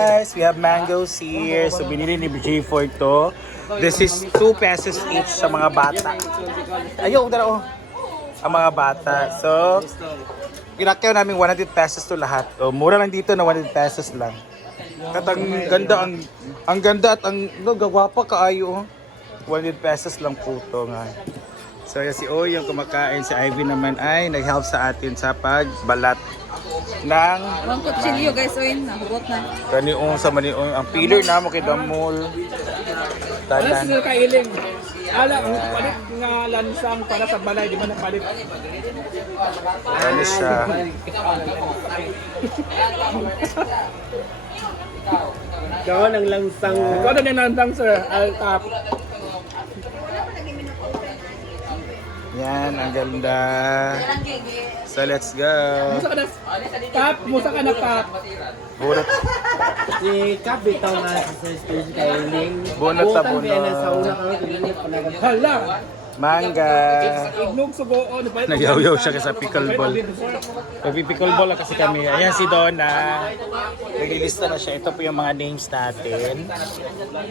Guys, we have mangoes here. So binili ni J4 to. This is 2 pesos each sa mga bata. Ayaw, dara oh. Ang mga bata. So, pinakyaw namin 100 pesos to lahat. Oh, mura lang dito na 100 pesos lang. At ang ganda, ang ganda at ang no, gawapa kaayo. 100 pesos lang po to nga. So, si Oy yung kumakain, si Ivy naman ay nag-help sa atin sa pagbalat ng Ang kutsilyo guys, oy, nahugot na. kaniong sa maniong ang pillar na mo kay Damol. Tanan. Ano kailing? Ala, ang palit nga lansang para sa balay, di ba napalit? Ano siya? Gawa ng langsang. Ikaw na yung lansang, sir. Al-tap. Yan, ang ganda. So let's go. Musa ka na tap, musa ka na tap. Bunot. Si Cap bitaw na sa stage kay Ling. Bunot sa Utang bunot. kaya na sa una ka tinanip panagat. Hala! Mangga. Ignog sugoon. Nagyaw-yaw siya kasi sa pickleball. Pickleball lang kasi kami. Ayan si Donna. Naglilista na siya. Ito po yung mga names natin.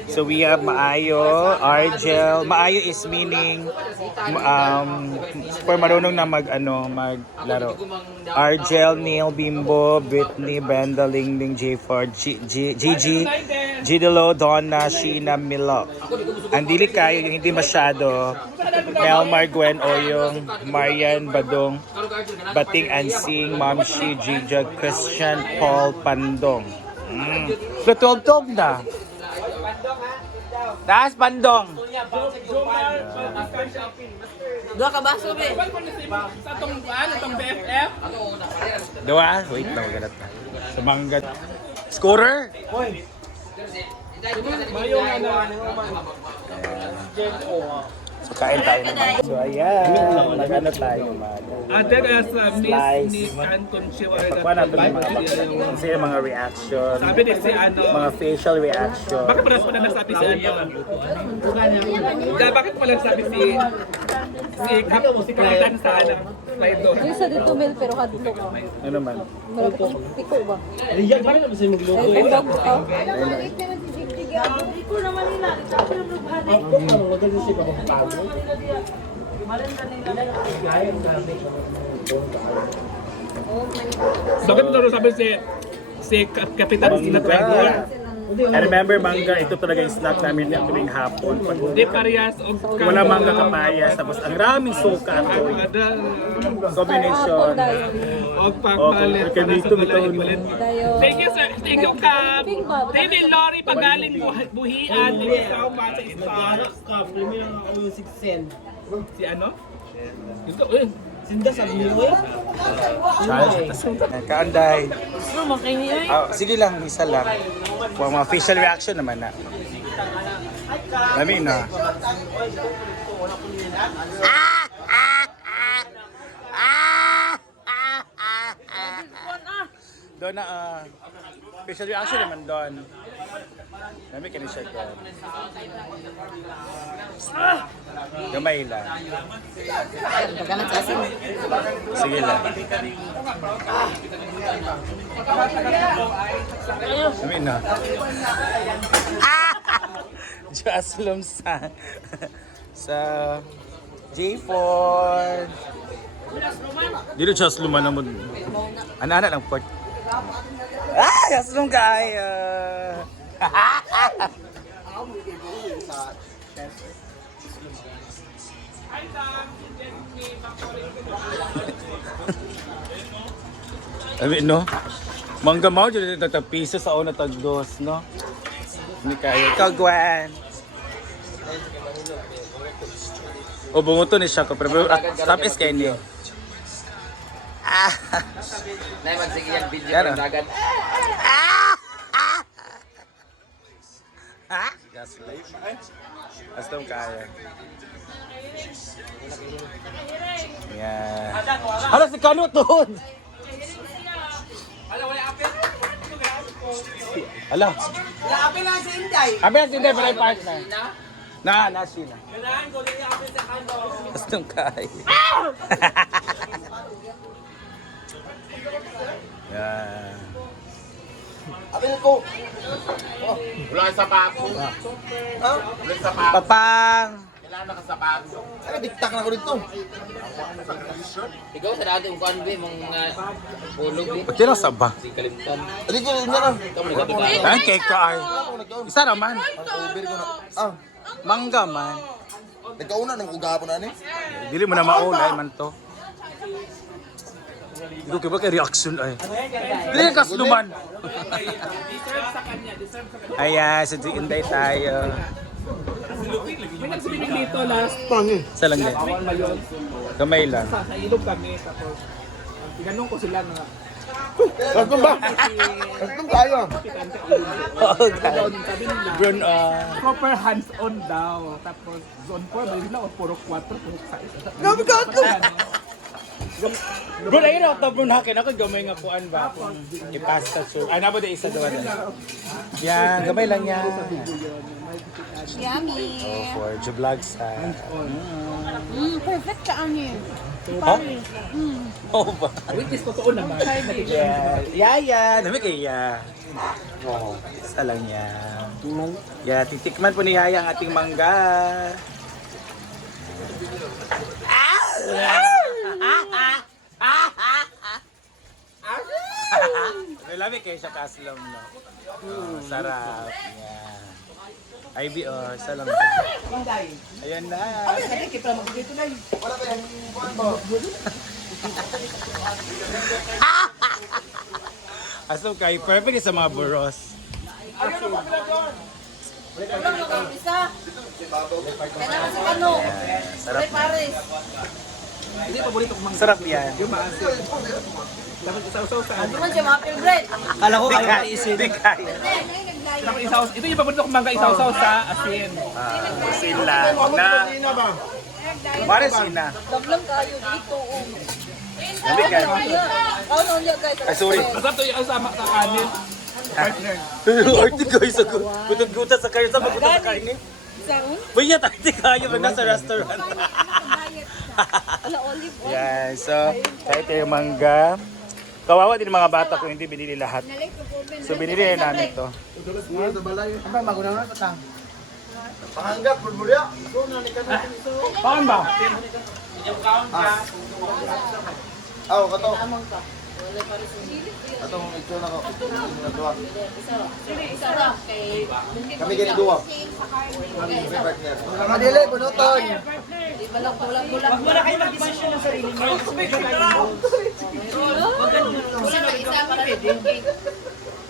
So we have Maayo, Argel. Maayo is meaning for marunong na maglaro. Argel, Neil, Bimbo, Britney, Brenda, Lingling, J4, Gigi, Gidelo, Donna, Sheena, Milo. Ang dili kayo yung hindi masyado. Melmar, Gwen, Oyong, Marian, Badong, Bating, Ansing, Mamshi, Jijag, Christian, Paul, Pandong. Tutog-tog na. Taas, Pandong. Dua ka baso be. Sa itong BFF. Dawa? Wait na, magalat na. Sa manggat. Scorer? Mayo nga na. So, kain tayo naman. So, ayan. Nag-ano tayo naman. Ate kaya sa Slice. Miss ni Canton Chihuahua. Pagkuha natin yung mga reaction. Sabi din si ano. Mga facial reaction. Bakit pala po na nagsabi si ano? Bakit pala nagsabi si Kapitan sa ano? Slide doon. Yung sa dito mil pero kadlok. Ano man? Malapit ang tiko ba? Riyan pa rin na bisa magluto. Ay, dog ka. Ako pa mo dali siya ka magpago. Bakit ito sabi si Kapitan sila driver? I remember mangga, ito talaga yung snack namin na tuwing hapon. Pag Di parehas o wala mangga kapayas, tapos ang raming suka to. Combination. O pagpalit para sa balay ulit. Dayo. Thank you sir. Thank you Kap. Thank you Lori pagaling buhian. Thank you so much sa stars. Cap, lumi lang ako yung 6 cent. Si ano? Ito Sinda sa biyoy. Kaanday. Gusto mo kayo niya? Sige lang, isa lang. Mga facial reaction naman na. Lami na. Doon na, facial reaction naman doon. Lami ka ni siya doon. Gamay lang. Pagkanat sa asin. Sige lang. Lami na. Jaslom sa J4. Dito Jasloman naman. Ana-ana lang pag. Jaslom kaya. Abi no? Mangga mao jud tag piso sa una tag dos, no? Ni kayo kagwan. O bungoto ni siya ko pero tapos kay ni. Nay magsige yan video Yan, ng dagat. Gas life. Astom kaya. Yan. Hala si Kanut doon. Hala. Apil lang si Inday. Abi na si Inday para yung partner. Na sila. Ganahan ko din yung apil sa kano. Astom kaya. Yan. Apil ko. Wala kang sapato. Ha? Wala kang sapato. Papang! Kailangan nakasapato. Ay, diktak na ko dito. Ikaw sa dati mong kanbe, mong ulog eh. Pati lang sa ba? Di kalimtan. Ali ko rin na. Ikaw mo nagkabigay. Ay, cake ka ay. Isa naman. Ang uber ko na. Ah, Mangga man. nagkauna ng ugapon na ni. Dili mo na maulay man to. Ikaw kiba kay reaction ay. Dili ka kasluman. Deserve sa kanya, deserve sa kanya. Ayan, sa Inday tayo. May nagsibiling dito last Isa lang din. Gamay lang. sa ilog kami. Tapos, tinanong ko sila na Kastom ba? Kastom tayo. Oo, guys. sabi nila, Grown proper hands-on daw. Tapos, zone 4, bali nila, o puro 4, puro 6. Gabi ka ako. Bro, ayun ako tapos hakin ako gamay nga kuan ba? Ipasta so. Ay nabo de isa doon. Yan, gamay lang yan. Yummy. Oh, for the vlogs ha. Perfect ka, Ani. Huh? Oh ba? Which is totoo naman. Yeah. Yeah. Dami kay ya. Oh, isa lang yan. Yeah, titikman po ni Yaya ang ating mangga. Lami kayo siya kaslom, no? Oh, sarap. Yan. IB or salam. Ayan na. Wala ba yung buwan mo? Aso kay perfect sa mga buros. Isa. Kailangan si Kano. Sarap. Pares. Hindi, paborito ko mang Sarap yan. yung maasin. Dapat isaw-saw sa ano. Naman siya mga bread. Kala ko kayo matiisin. Di kaya. Dapat isaw, ito yung paborito ko mangga isaw-saw sa asin. Sila na. Pare sina. Dablang kayo dito. Dali ka. Ano niya guys? Ay, sorry. Masarap to yung sama sa kanin. Partner. Arti kayo sa gutot-gutot sa kayo sa magutot sa kainin. Saan? Buya, arti kayo pag nasa restaurant. Ala, olive oil. Yan, so, kahit yung mangga. Kawawa din mga bata kung hindi binili lahat. So, binili na namin to. Panganggap, pulmulya. Paano ba? Aw, kato. Atong ito na ko. Dua. Kami gani dua. Kami partner. Madili bunuton. Di ba lang bulag-bulag? Wala kayo mag-desisyon ng sarili niyo. Wala ka isa para sa cake.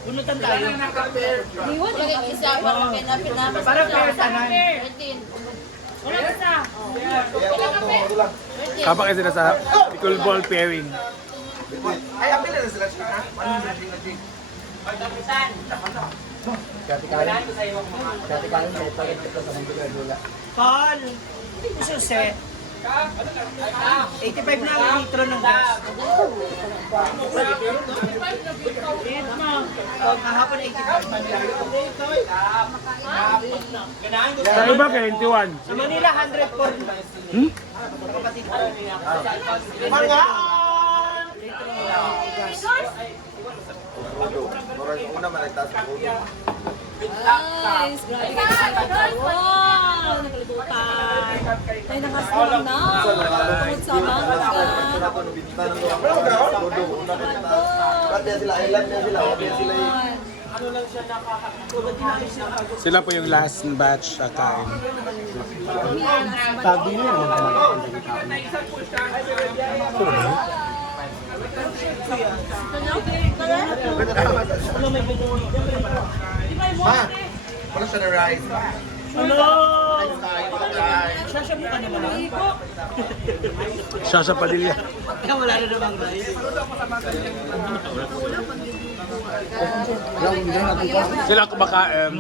Bunutan tayo. Wala ka isa para pinapinapin. Para fair tanan. 13. Wala ka isa. Kapag kasi nasa pickleball pairing. Ay, apil na sila siya. Paul, gusto set. 85 na ang litro ng gas. Kahapon 85. Sa iba, 21. Sa Manila, 104. Hmm? Kapatid ko. Mga! Murag una man nagtaas ko. Nice! Grabe ka sa wow! Nakalibutan! Ay, nakasalang na! Tungkol sa mangga! Kaya sila island niya sila, kaya sila Sila po yung last batch sa kain. Ma, wala siya na rice. Shasha Padilla. Kaya wala na namang rice. Sila kumakain.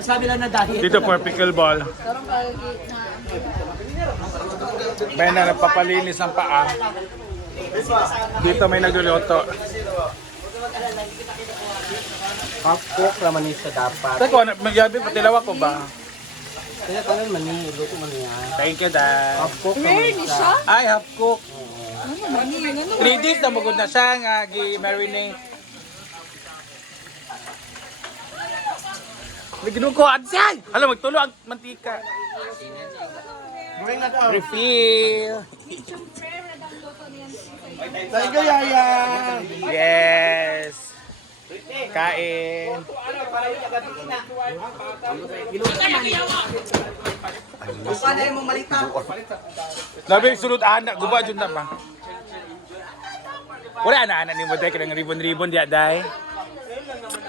Sabi lang na diet. Dito for pickleball. Karong kalagit na May na nagpapalinis ng paa. Dito may nagluluto. Half cook naman siya dapat. Teko, magyabi patilawa ko ba? Kaya kanan man ni luto man niya. Thank you, Dad. Half cook Rare ni siya? Ay, half cook. Ano man yun? Ano? 3 days na magod na siya nga gi-marinate. May ginukuhaan siya! Hala, magtulo ang mantika. Refill! Thank you, Yaya. Yes! Kain! Paano yung mong malita? Labi, sulod anak. Guba dyan na ba? Wala anak-anak ni mo, day. Kailang ribbon-ribbon diya, day.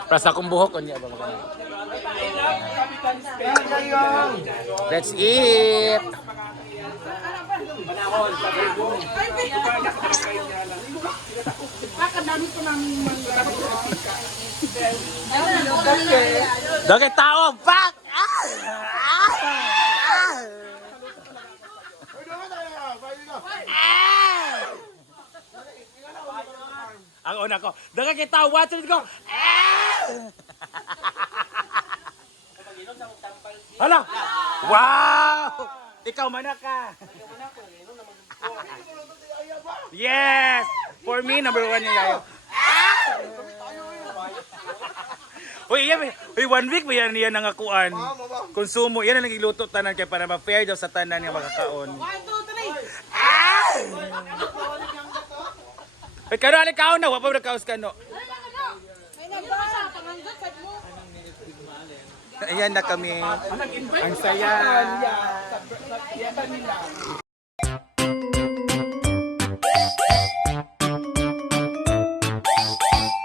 Para sa akong buhok, niya ba maganda? Let's eat! Dagay tao! Fuck! Ang una ko, dagay kay tao, watch it go! Hala! Wow! Ikaw mana ka! Yes! For me, number 1 yung yayo. Uy, yan, uy, 1 week ba yan nangakuan? Konsumo, yan ang nagiluto tanan kay para ma-fair daw sa tanan nga makakaon. 1, 2, 3! Uy, kano alin kaon na? Wapa ba nagkaos ka no? May nagbasa, panganggat sa mo. Ayan na kami. Ang saya.